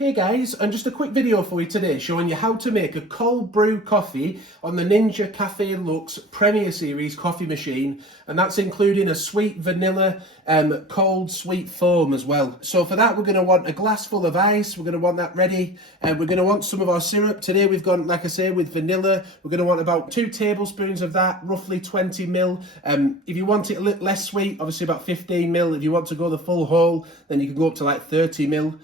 Hey guys, and just a quick video for you today showing you how to make a cold brew coffee on the Ninja Luxe Premier Series coffee machine, and that's including a sweet vanilla cold sweet foam as well. So for that we're going to want a glass full of ice, we're going to want that ready, and we're going to want some of our syrup. Today we've gone, like I say, with vanilla. We're going to want about 2 tablespoons of that, roughly 20 ml. If you want it a little less sweet, obviously about 15 ml. If you want to go the full whole, then you can go up to like 30 ml.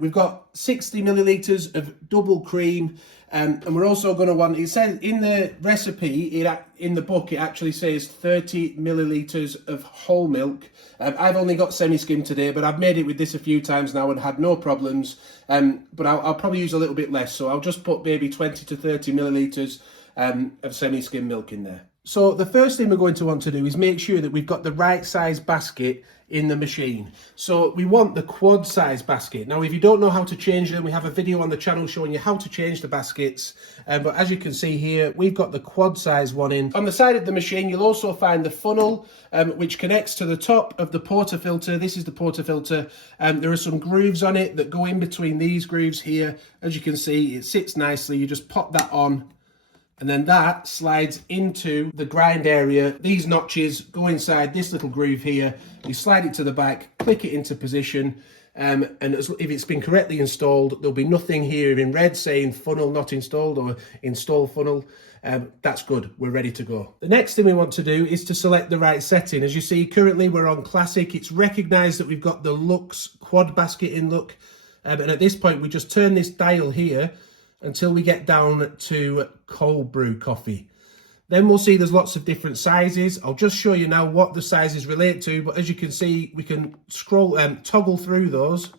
We've got 60 millilitres of double cream, and we're also going to want, it says in the recipe, in the book, it actually says 30 millilitres of whole milk. I've only got semi-skim today, but I've made it with this a few times now and had no problems. But I'll probably use a little bit less, so I'll just put maybe 20 to 30 millilitres of semi-skim milk in there. So the first thing we're going to want to do is make sure that we've got the right size basket in the machine. So we want the quad size basket. Now, if you don't know how to change them, we have a video on the channel showing you how to change the baskets. But as you can see here, we've got the quad size one in. On the side of the machine, you'll also find the funnel, which connects to the top of the portafilter. This is the portafilter. There are some grooves on it that go in between these grooves here. As you can see, it sits nicely. You just pop that on, and then that slides into the grind area. These notches go inside this little groove here. You slide it to the back, click it into position, and if it's been correctly installed, there'll be nothing here in red saying funnel not installed or install funnel. That's good, we're ready to go. The next thing we want to do is to select the right setting. As you see, currently we're on classic. It's recognized that we've got the Luxe quad basket in look. And at this point, we just turn this dial here until we get down to cold brew coffee. Then we'll see there's lots of different sizes. I'll just show you now what the sizes relate to, but as you can see, we can scroll and toggle through those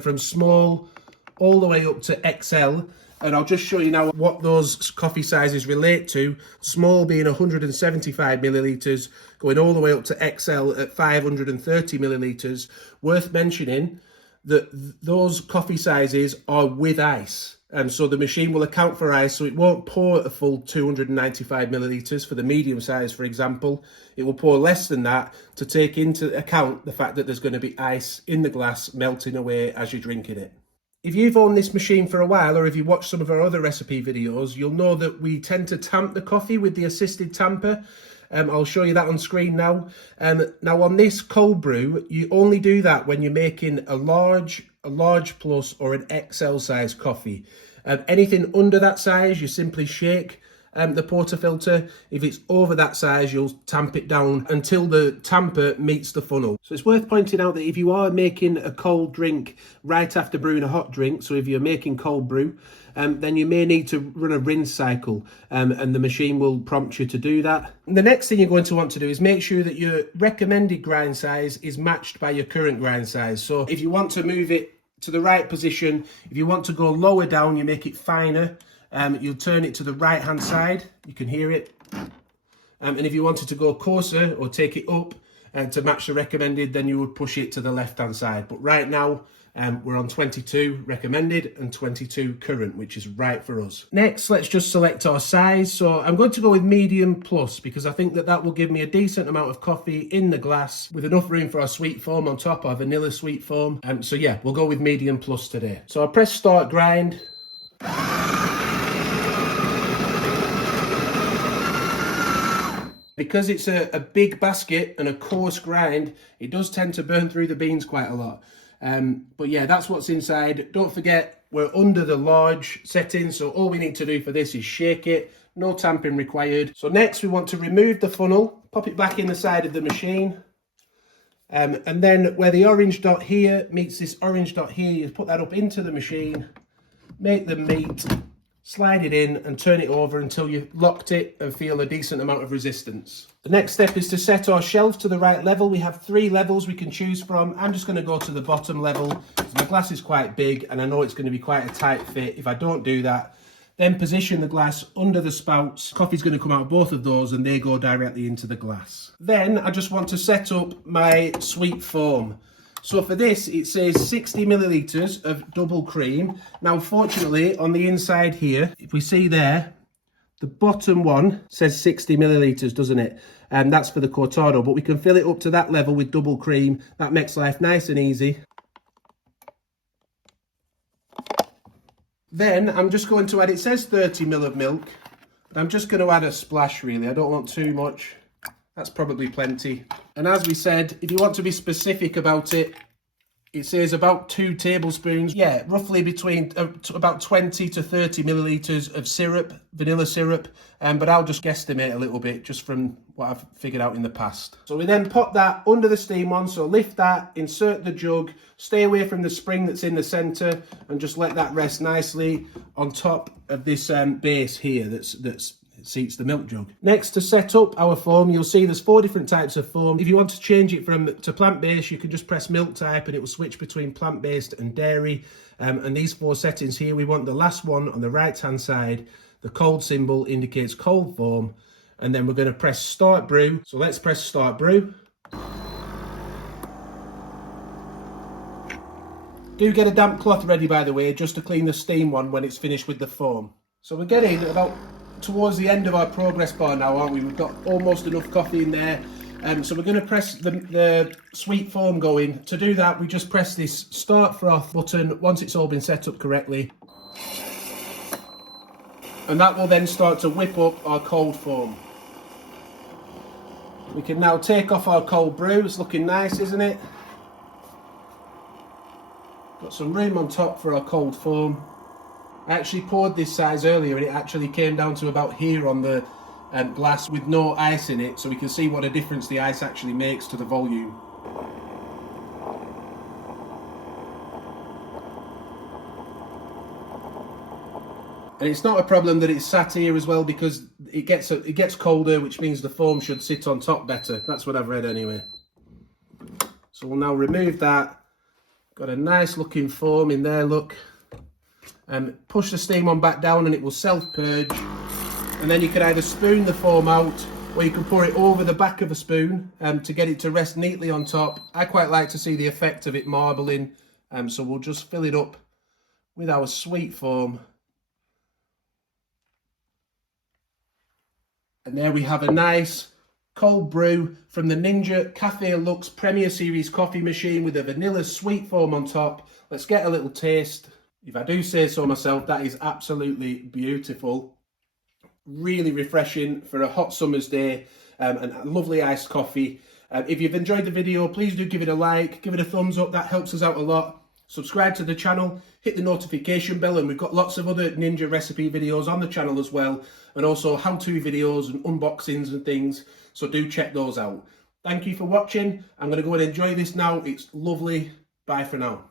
from small all the way up to XL. And I'll just show you now what those coffee sizes relate to. Small being 175 millilitres, going all the way up to XL at 530 millilitres. Worth mentioning that those coffee sizes are with ice. So the machine will account for ice, so it won't pour a full 295 millilitres for the medium size, for example. It will pour less than that to take into account the fact that there's going to be ice in the glass melting away as you're drinking it. If you've owned this machine for a while, or if you watch some of our other recipe videos, you'll know that we tend to tamp the coffee with the assisted tamper. I'll show you that on screen now. Now on this cold brew, you only do that when you're making a large plus or an XL size coffee. Anything under that size, you simply shake the portafilter. If it's over that size, you'll tamp it down until the tamper meets the funnel. So it's worth pointing out that if you are making a cold drink right after brewing a hot drink, so if you're making cold brew, then you may need to run a rinse cycle, and the machine will prompt you to do that. And the next thing you're going to want to do is make sure that your recommended grind size is matched by your current grind size. So if you want to move it to the right position, if you want to go lower down, you make it finer. You'll turn it to the right hand side, you can hear it. And if you wanted to go coarser or take it up to match the recommended, then you would push it to the left hand side. But right now we're on 22 recommended and 22 current, which is right for us. Next, let's just select our size. So I'm going to go with medium plus because I think that will give me a decent amount of coffee in the glass with enough room for our sweet foam on top, our vanilla sweet foam. So yeah, we'll go with medium plus today. So I'll press start grind. Because it's a big basket and a coarse grind, it does tend to burn through the beans quite a lot. But yeah, that's what's inside. Don't forget, we're under the large setting, so all we need to do for this is shake it. No tamping required. So next we want to remove the funnel, pop it back in the side of the machine. And then where the orange dot here meets this orange dot here, you put that up into the machine, make them meet, slide it in and turn it over until you've locked it and feel a decent amount of resistance. The next step is to set our shelf to the right level. We have 3 levels we can choose from. I'm just going to go to the bottom level because my glass is quite big and I know it's going to be quite a tight fit if I don't do that. Then position the glass under the spouts. Coffee's going to come out of both of those and they go directly into the glass. Then I just want to set up my sweet foam. So for this, it says 60 millilitres of double cream. Now, fortunately, on the inside here, if we see there, the bottom one says 60 millilitres, doesn't it? And that's for the cortado, but we can fill it up to that level with double cream. That makes life nice and easy. Then I'm just going to add, it says 30 ml of milk, but I'm just going to add a splash really. I don't want too much. That's probably plenty. And as we said, if you want to be specific about it, it says about 2 tablespoons. Yeah, roughly between about 20 to 30 millilitres of syrup, vanilla syrup. But I'll just guesstimate a little bit just from what I've figured out in the past. So we then pop that under the steam one. So lift that, insert the jug, stay away from the spring that's in the centre, and just let that rest nicely on top of this base here that's seats the milk jug. Next, to set up our foam, you'll see there's 4 different types of foam. If you want to change it to plant-based, you can just press milk type and it will switch between plant-based and dairy. And these 4 settings here, we want the last one on the right-hand side. The cold symbol indicates cold foam. And then we're going to press start brew. So let's press start brew. Do get a damp cloth ready, by the way, just to clean the steam one when it's finished with the foam. So we're getting about towards the end of our progress bar now, aren't we? We've got almost enough coffee in there. So we're going to press the sweet foam going. To do that, we just press this start froth button once it's all been set up correctly. And that will then start to whip up our cold foam. We can now take off our cold brew. It's looking nice, isn't it? Got some room on top for our cold foam. I actually poured this size earlier and it actually came down to about here on the glass with no ice in it, so we can see what a difference the ice actually makes to the volume. And it's not a problem that it's sat here as well, because it gets colder, which means the foam should sit on top better. That's what I've read anyway. So we'll now remove that. Got a nice looking foam in there, look. Push the steam on back down and it will self-purge. And then you can either spoon the foam out, or you can pour it over the back of a spoon to get it to rest neatly on top. I quite like to see the effect of it marbling, so we'll just fill it up with our sweet foam. And there we have a nice cold brew from the Ninja Café Luxe Premier Series coffee machine with a vanilla sweet foam on top. Let's get a little taste. If I do say so myself, that is absolutely beautiful. Really refreshing for a hot summer's day, and a lovely iced coffee. If you've enjoyed the video, please do give it a like, give it a thumbs up, that helps us out a lot. Subscribe to the channel, hit the notification bell, and we've got lots of other Ninja recipe videos on the channel as well, and also how-to videos and unboxings and things, so do check those out. Thank you for watching. I'm going to go and enjoy this now. It's lovely. Bye for now.